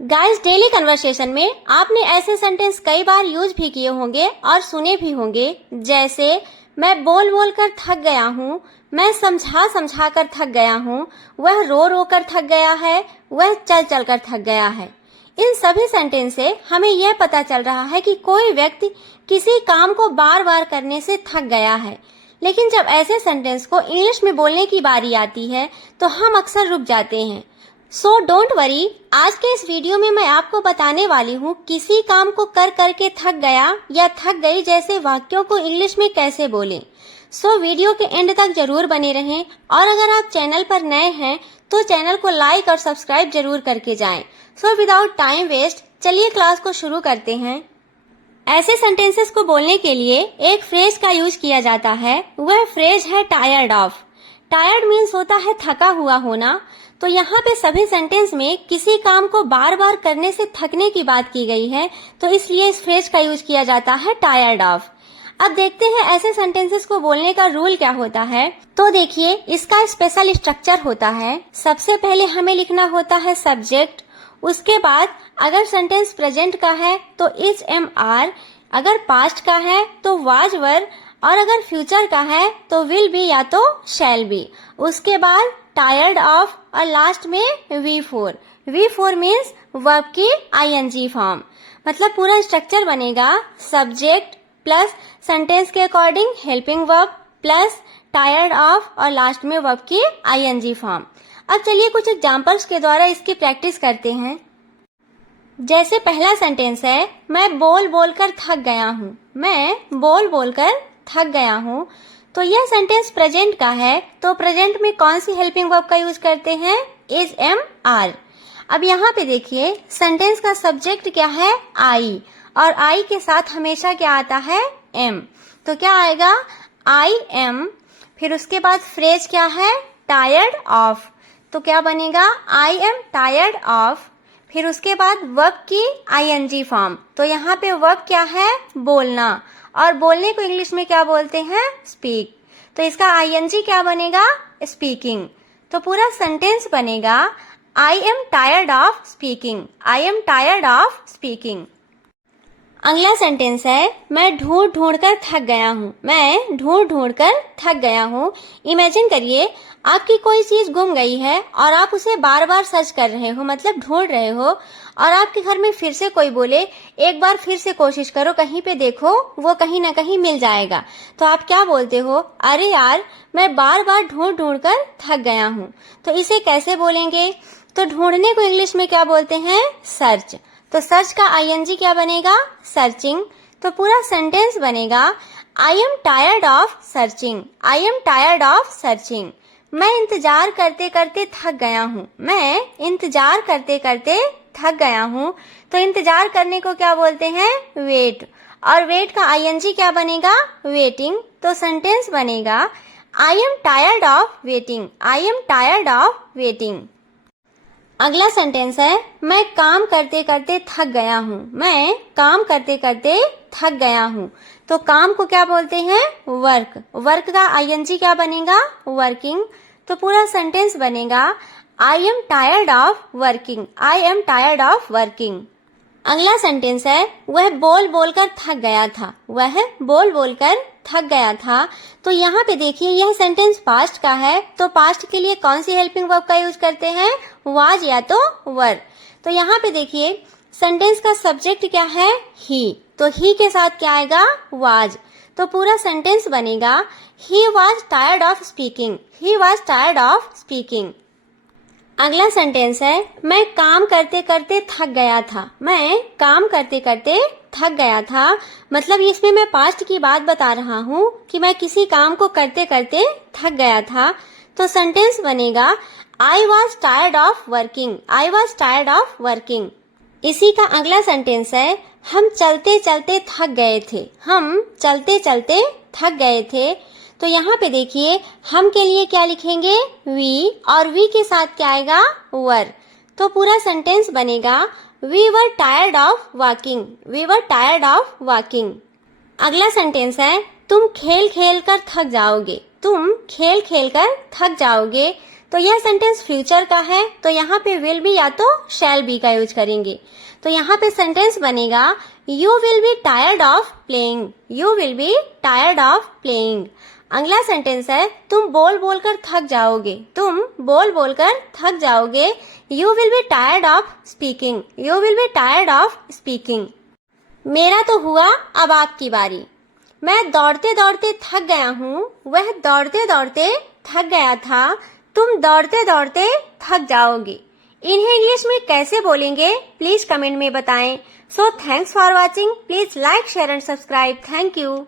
Guys, daily conversation में आपने ऐसे सेंटेंस कई बार यूज भी किए होंगे और सुने भी होंगे, जैसे मैं बोल बोल कर थक गया हूँ, मैं समझा समझा कर थक गया हूँ, वह रो रो कर थक गया है, वह चल चल कर थक गया है। इन सभी सेंटेंस से हमें यह पता चल रहा है कि कोई व्यक्ति किसी काम को बार बार करने से थक गया है। लेकिन जब ऐसे सेंटेंस को इंग्लिश में बोलने की बारी आती है तो हम अक्सर रुक जाते हैं। सो डोंट वरी, आज के इस वीडियो में मैं आपको बताने वाली हूँ किसी काम को कर करके थक गया या थक गई जैसे वाक्यों को इंग्लिश में कैसे बोलें। सो वीडियो के एंड तक जरूर बने रहें और अगर आप चैनल पर नए हैं तो चैनल को लाइक और सब्सक्राइब जरूर करके जाएं। सो विदाउट टाइम वेस्ट, चलिए क्लास को शुरू करते हैं। ऐसे सेंटेंसेस को बोलने के लिए एक फ्रेज का यूज किया जाता है। वह फ्रेज है टायर्ड ऑफ। टायर्ड मीन्स होता है थका हुआ होना। तो यहाँ पे सभी सेंटेंस में किसी काम को बार बार करने से थकने की बात की गई है, तो इसलिए इस फ्रेज का यूज किया जाता है टायर्ड ऑफ। अब देखते हैं ऐसे सेंटेंसेस को बोलने का रूल क्या होता है। तो देखिए, इसका स्पेशल स्ट्रक्चर होता है। सबसे पहले हमें लिखना होता है सब्जेक्ट, उसके बाद अगर सेंटेंस प्रेजेंट का है तो इज एम आर, अगर पास्ट का है तो वाज वर, और अगर फ्यूचर का है तो विल बी या तो शैल बी। उसके बाद टायर्ड ऑफ और लास्ट में वी फोर मीन्स वर्ब की आईएनजी फॉर्म। मतलब पूरा स्ट्रक्चर बनेगा सब्जेक्ट प्लस सेंटेंस के according helping verb plus tired of और लास्ट में वर्ब की आईएनजी फॉर्म। अब चलिए कुछ एग्जांपल्स के द्वारा इसकी प्रैक्टिस करते हैं। जैसे पहला सेंटेंस है, मैं बोल बोल कर थक गया हूँ। मैं बोल बोल कर थक गया हूँ। तो यह सेंटेंस प्रेजेंट का है, तो प्रेजेंट में कौन सी हेल्पिंग वर्ब का यूज करते हैं? Is am are. अब यहाँ पे देखिए, सेंटेंस का सब्जेक्ट क्या है? आई, और आई के साथ हमेशा क्या आता है? एम। तो क्या आएगा? I am. फिर उसके बाद फ्रेज क्या है? Tired of. तो क्या बनेगा? I am tired of. फिर उसके बाद वर्ब की आईएनजी फॉर्म। तो यहाँ पे वर्ब क्या है? बोलना, और बोलने को इंग्लिश में क्या बोलते हैं? स्पीक। तो इसका आईएनजी क्या बनेगा? स्पीकिंग। तो पूरा सेंटेंस बनेगा I am tired of speaking. I am tired of speaking. अगला सेंटेंस है, मैं ढूंढ ढूंढ कर थक गया हूँ। मैं ढूंढ ढूंढ कर थक गया हूँ। इमेजिन करिए, आपकी कोई चीज गुम गई है और आप उसे बार बार सर्च कर रहे हो, मतलब ढूंढ रहे हो, और आपके घर में फिर से कोई बोले एक बार फिर से कोशिश करो, कहीं पे देखो, वो कहीं ना कहीं मिल जाएगा। तो आप क्या बोलते हो? अरे यार, मैं बार बार ढूंढ ढूंढ कर थक गया हूँ। तो इसे कैसे बोलेंगे? तो ढूंढने को इंग्लिश में क्या बोलते हैं? सर्च। तो सर्च का आईएनजी क्या बनेगा? सर्चिंग। तो पूरा सेंटेंस बनेगा I am tired of searching. I am tired of searching. मैं इंतजार करते करते थक गया हूँ। मैं इंतजार करते करते थक गया हूँ। तो इंतजार करने को क्या बोलते हैं? वेट। और वेट का आईएनजी क्या बनेगा? वेटिंग। तो सेंटेंस बनेगा I am tired of waiting. I am tired of waiting. अगला सेंटेंस है, मैं काम करते करते थक गया हूँ। मैं काम करते करते थक गया हूँ। तो काम को क्या बोलते हैं? वर्क। वर्क का आईएनजी क्या बनेगा? वर्किंग। तो पूरा सेंटेंस बनेगा I am tired of working. I am tired of working. अगला सेंटेंस है, वह बोल बोल कर थक गया था। वह बोल बोल कर थक गया था। तो यहाँ पे देखिए, यह सेंटेंस पास्ट का है, तो पास्ट के लिए कौन सी हेल्पिंग वर्ब का यूज करते हैं? वाज या तो वर। तो यहाँ पे देखिए, सेंटेंस का सब्जेक्ट क्या है? ही। तो ही के साथ क्या आएगा? वाज। तो पूरा सेंटेंस बनेगा he was tired of speaking. He was tired of speaking. अगला सेंटेंस है, मैं काम करते करते थक गया था। मैं काम करते करते थक गया था। मतलब इसमें मैं पास्ट की बात बता रहा हूँ कि मैं किसी काम को करते करते थक गया था। तो सेंटेंस बनेगा I was tired of working. I was tired of working. इसी का अगला सेंटेंस है, हम चलते चलते थक गए थे। हम चलते चलते थक गए थे। तो यहाँ पे देखिए, हम के लिए क्या लिखेंगे? वी, और वी के साथ क्या आएगा? वर। तो पूरा सेंटेंस बनेगा we were tired of walking. We were tired of walking. अगला सेंटेंस है, तुम खेल खेल कर थक जाओगे। तुम खेल खेल कर थक जाओगे। तो यह सेंटेंस फ्यूचर का है, तो यहाँ पे विल बी या तो शैल बी का यूज करेंगे। तो यहाँ पे सेंटेंस बनेगा you will be tired of playing, you will be tired of playing. अगला सेंटेंस है तुम बोल बोल कर थक जाओगे, तुम बोल बोल कर थक जाओगे। You will be tired of speaking, you will be tired of speaking. मेरा तो हुआ, अब आपकी बारी। मैं दौड़ते दौड़ते थक गया हूँ, वह दौड़ते दौड़ते थक गया था, तुम दौड़ते दौड़ते थक जाओगे। इन्हें इंग्लिश में कैसे बोलेंगे प्लीज कमेंट में बताएं। So thanks for watching, please like share and subscribe. Thank you.